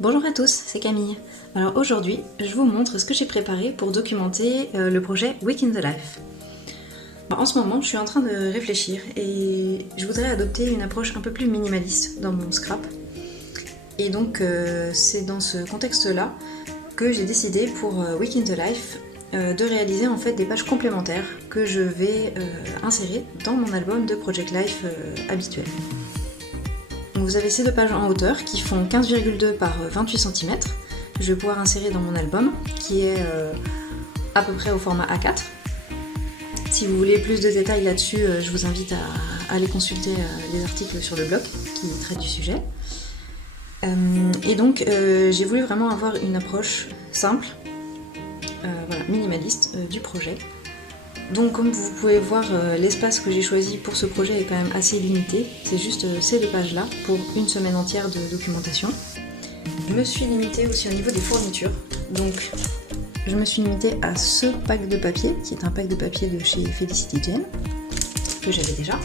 Bonjour à tous, c'est Camille. Alors aujourd'hui, je vous montre ce que j'ai préparé pour documenter le projet Week in the Life. En ce moment, je suis en train de réfléchir et je voudrais adopter une approche un peu plus minimaliste dans mon scrap. Et donc c'est dans ce contexte-là que j'ai décidé pour Week in the Life de réaliser en fait des pages complémentaires que je vais insérer dans mon album de Project Life habituel. Donc vous avez ces deux pages en hauteur qui font 15,2 par 28 cm que je vais pouvoir insérer dans mon album qui est à peu près au format A4. Si vous voulez plus de détails là-dessus, je vous invite à aller consulter les articles sur le blog qui traitent du sujet. Et donc j'ai voulu vraiment avoir une approche simple, voilà, minimaliste du projet. Donc comme vous pouvez voir, l'espace que j'ai choisi pour ce projet est quand même assez limité. C'est juste ces deux pages-là pour une semaine entière de documentation. Je me suis limitée aussi au niveau des fournitures. Donc je me suis limitée à ce pack de papier, qui est un pack de papier de chez Felicity Jane, que j'avais déjà.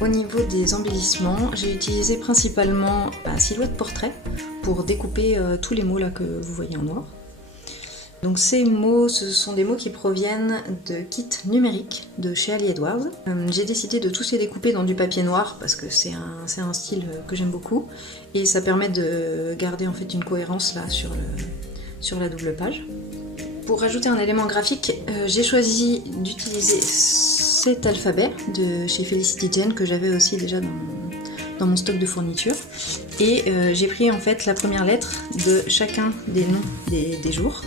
Au niveau des embellissements, j'ai utilisé principalement un silhouette portrait pour découper tous les mots là que vous voyez en noir. Donc ces mots, ce sont des mots qui proviennent de kits numériques de chez Ali Edwards. J'ai décidé de tous les découper dans du papier noir parce que c'est un style que j'aime beaucoup et ça permet de garder en fait une cohérence là sur la double page. Pour rajouter un élément graphique, j'ai choisi d'utiliser cet alphabet de chez Felicity Jane que j'avais aussi déjà dans mon stock de fournitures et j'ai pris en fait la première lettre de chacun des noms des jours.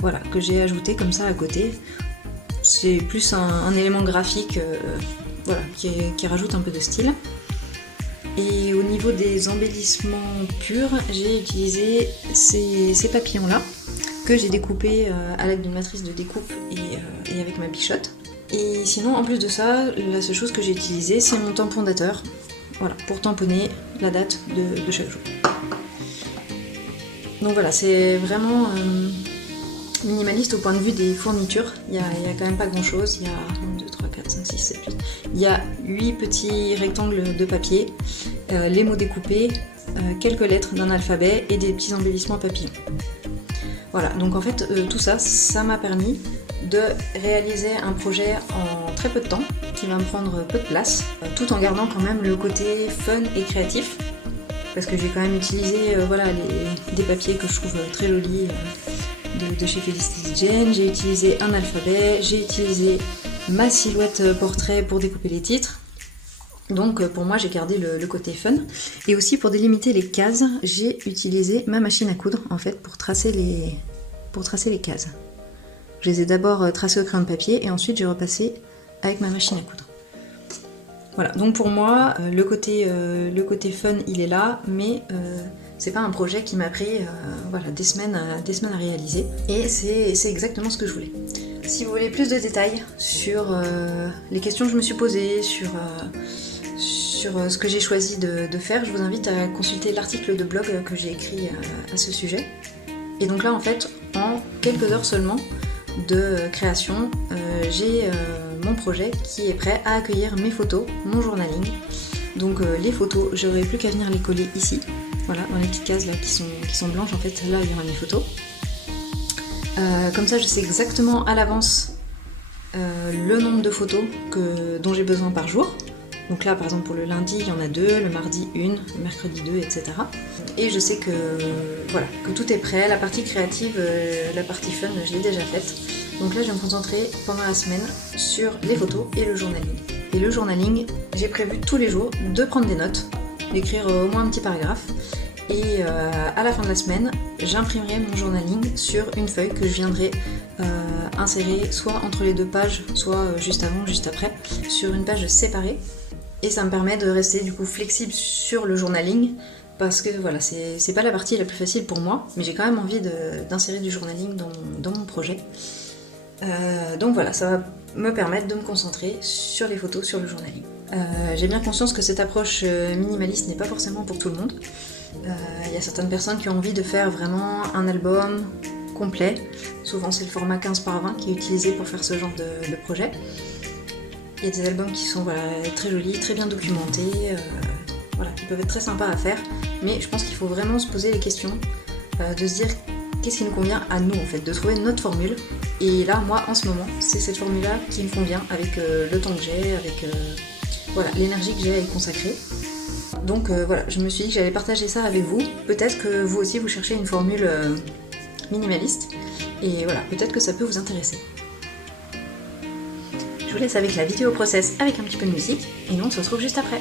Voilà, que j'ai ajouté comme ça à côté. C'est plus un élément graphique voilà, qui rajoute un peu de style. Et au niveau des embellissements purs, j'ai utilisé ces papillons-là que j'ai découpés à l'aide d'une matrice de découpe et avec ma bichotte. Et sinon, en plus de ça, la seule chose que j'ai utilisée, c'est mon tamponnateur. Voilà, pour tamponner la date de chaque jour. Donc voilà, c'est vraiment minimaliste au point de vue des fournitures. Il y a quand même pas grand chose. Il y a 1, 2, 3, 4, 5, 6, 7, 8. Il y a 8 petits rectangles de papier, les mots découpés, quelques lettres d'un alphabet et des petits embellissements papillons. Voilà, donc en fait tout ça, ça m'a permis de réaliser un projet en très peu de temps, qui va me prendre peu de place, tout en gardant quand même le côté fun et créatif, parce que j'ai quand même utilisé voilà, des papiers que je trouve très jolis de chez Felicity Jane. J'ai utilisé un alphabet, j'ai utilisé ma silhouette portrait pour découper les titres. Donc pour moi j'ai gardé le côté fun. Et aussi pour délimiter les cases, j'ai utilisé ma machine à coudre en fait pour tracer les cases. Je les ai d'abord tracées au crayon de papier et ensuite j'ai repassé avec ma machine à coudre. Voilà, donc pour moi le côté fun il est là, mais c'est pas un projet qui m'a pris voilà, des semaines à réaliser et c'est exactement ce que je voulais. Si vous voulez plus de détails sur les questions que je me suis posées, sur ce que j'ai choisi de faire, je vous invite à consulter l'article de blog que j'ai écrit à ce sujet. Et donc là en fait, en quelques heures seulement de création, j'ai mon projet qui est prêt à accueillir mes photos, mon journaling. Donc les photos, j'aurai plus qu'à venir les coller ici. Voilà, dans les petites cases là qui sont blanches, en fait, là il y aura mes photos. Comme ça, je sais exactement à l'avance le nombre de photos dont j'ai besoin par jour. Donc là, par exemple, pour le lundi, il y en a 2, le mardi 1, le mercredi 2, etc. Et je sais que, voilà, que tout est prêt. La partie créative, la partie fun, je l'ai déjà faite. Donc là, je vais me concentrer pendant la semaine sur les photos et le journaling. Et le journaling, j'ai prévu tous les jours de prendre des notes, d'écrire au moins un petit paragraphe. Et à la fin de la semaine, j'imprimerai mon journaling sur une feuille que je viendrai insérer soit entre les deux pages, soit juste avant, juste après, sur une page séparée. Et ça me permet de rester du coup flexible sur le journaling parce que voilà, c'est pas la partie la plus facile pour moi, mais j'ai quand même envie d'insérer du journaling dans mon projet. Donc voilà, ça va me permettre de me concentrer sur les photos, sur le journaling. J'ai bien conscience que cette approche minimaliste n'est pas forcément pour tout le monde. Il y a certaines personnes qui ont envie de faire vraiment un album complet. Souvent c'est le format 15 par 20 qui est utilisé pour faire ce genre de projet. Il y a des albums qui sont voilà, très jolis, très bien documentés, voilà, qui peuvent être très sympas à faire. mais je pense qu'il faut vraiment se poser les questions, de se dire qu'est-ce qui nous convient à nous en fait, de trouver notre formule. Et là, moi, en ce moment, c'est cette formule-là qui me convient avec le temps que j'ai, avec voilà, l'énergie que j'ai à y consacrer. Donc voilà, je me suis dit que j'allais partager ça avec vous. Peut-être que vous aussi, vous cherchez une formule minimaliste. Et voilà, peut-être que ça peut vous intéresser. Je vous laisse avec la vidéo process avec un petit peu de musique. Et nous, on se retrouve juste après.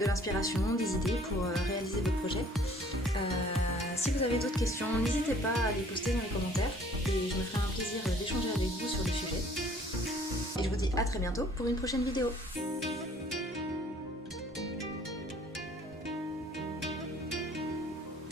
de l'inspiration, des idées pour réaliser vos projets. Si vous avez d'autres questions, n'hésitez pas à les poster dans les commentaires et je me ferai un plaisir d'échanger avec vous sur le sujet. Et je vous dis à très bientôt pour une prochaine vidéo.